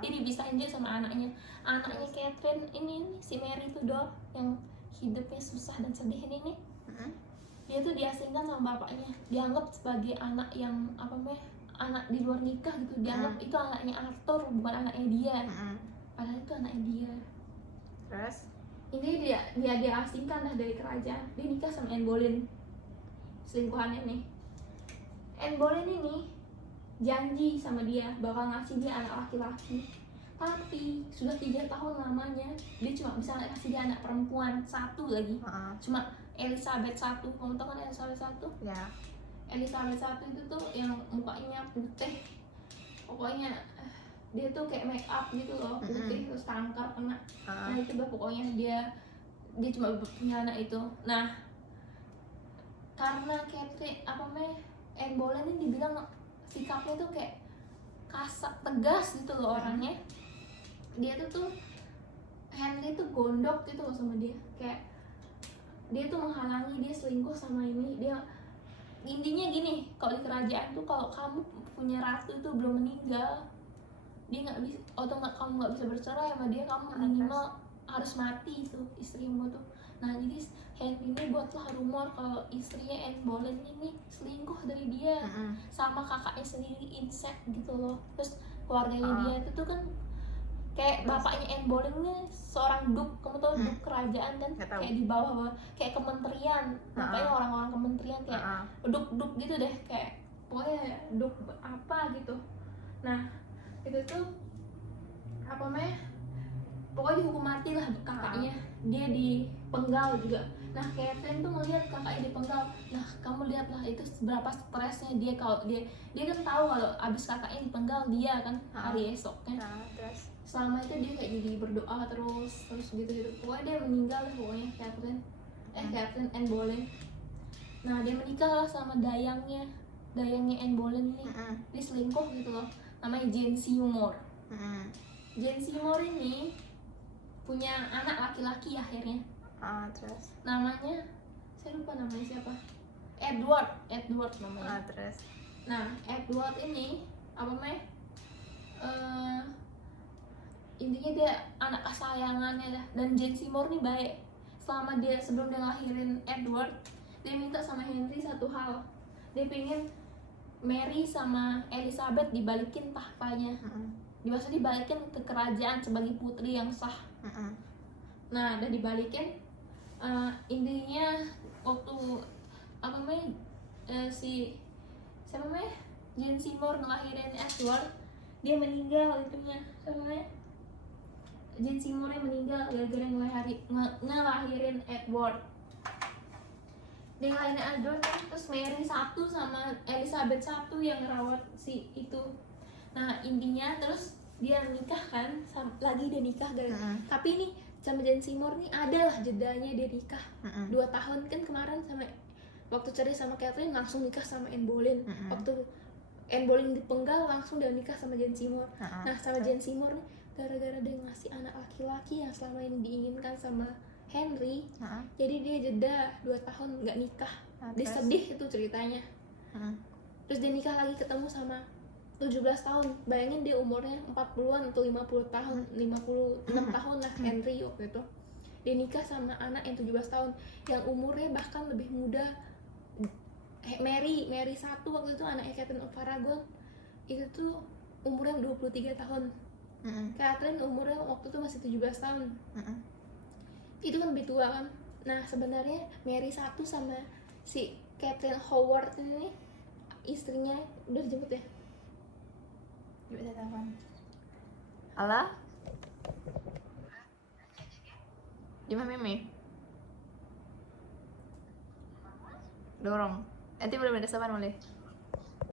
Dia dipisahin juga sama anaknya Catherine ini si Mary itu dong yang hidupnya susah dan sedih ini. Dia tuh diasingkan sama bapaknya, dianggap sebagai anak yang apa namanya, anak di luar nikah gitu, dianggap itu anaknya Arthur bukan anaknya dia. Padahal itu anaknya dia. Terus Ini dia diasingkan lah dari kerajaan. Dia nikah sama Anne Boleyn, selingkuhannya nih. Anne Boleyn ini janji sama dia bakal ngasih dia anak laki-laki, tapi sudah 3 tahun lamanya dia cuma bisa ngasih dia anak perempuan satu lagi. Cuma Elizabeth I. Kamu tahu kan Elizabeth I? ya. Elizabeth I itu tuh yang mukanya putih, pokoknya dia tuh kayak make up gitu loh, putih terus tangkar kena. Nah itu bah pokoknya dia cuma punya anak itu. Nah karena Catherine apa namanya, Anne Boleyn ini dibilang sikapnya tuh kayak kasar, tegas gitu loh orangnya. Dia tuh Henry tuh gondok gitu loh sama dia, kayak dia tuh menghalangi dia selingkuh sama ini. Dia intinya gini, kalau di kerajaan tuh kalau kamu punya ratu itu belum meninggal, dia nggak bisa, atau kamu nggak bisa bercerai sama dia, kamu minimal harus mati itu istrimu tuh. Nah jadi Henry ini buatlah rumor kalau istrinya Anne Boleyn ini selingkuh dari dia sama kakaknya sendiri, incest gitu loh. Terus keluarganya dia itu tuh kan kayak bapaknya Anne Boleyn ini seorang duk, kamu tahu duk kerajaan kan, kayak di bawah kayak kementerian, makanya orang-orang kementerian kayak duk gitu deh, kayak pokoknya duk apa gitu. Nah itu tuh apa namanya, pokoknya dihukum mati lah kakaknya, dia dipenggal juga. Nah Catherine tuh ngeliat kakaknya dipenggal. Nah kamu lihatlah itu seberapa stresnya dia, kalau dia kan tahu kalau abis kakaknya dipenggal dia kan hari esoknya. Terus Selama itu dia kayak jadi berdoa terus gitu. Pokoknya dia meninggal lah pokoknya Catherine Anne Boleyn. Nah dia menikah lah sama dayangnya Anne Boleyn nih. Dia selingkuh gitu loh, namanya Jane Seymour. Jane Seymour ini punya anak laki-laki akhirnya. Terus Namanya saya lupa namanya siapa, Edward namanya. Terus Nah Edward ini apa namanya, intinya dia anak kesayangannya dah. Dan Jane Seymour nih baik. Sebelum dia ngelahirin Edward, dia minta sama Henry satu hal, dia pengen Mary sama Elizabeth dibalikin tahtanya, dibalikin ke kerajaan sebagai putri yang sah. Nah udah dibalikin. Intinya waktu apa namanya, siapa namanya, Jane Seymour ngelahirin Edward, dia meninggal itunya, siapa namanya, Jane Seymour meninggal gara-gara ngelahirin Edward. Dia ngelahirin Edward kan, terus Mary satu sama Elizabeth satu yang ngerawat si itu. Nah intinya terus dia nikah kan, lagi dia nikah tapi ini sama Jane Seymour nih adalah jedanya dia nikah 2 tahun kan kemarin, sama waktu cerai sama Catherine langsung nikah sama Anne Boleyn. Waktu Anne Boleyn dipenggal langsung dia nikah sama Jane Seymour. Nah sama Jane Seymour nih gara-gara dia ngasih anak laki-laki yang selama ini diinginkan sama Henry, jadi dia jeda 2 tahun nggak nikah. Dia sedih itu ceritanya. Terus dia nikah lagi, ketemu sama 17 tahun. Bayangin dia umurnya 40-an atau 50 tahun, 56 tahun lah Henry waktu itu. Dia nikah sama anak yang 17 tahun, yang umurnya bahkan lebih muda. Mary satu waktu itu anaknya Catherine of Aragon, itu tuh umurnya 23 tahun. Catherine umurnya waktu itu masih 17 tahun. Itu kan lebih tua kan. Nah sebenarnya Mary satu sama si Catherine Howard ini istrinya udah dijemput ya. Coba saya telepon. Halo? Gimana Mimi? Dorong. Nanti boleh ada sabar boleh?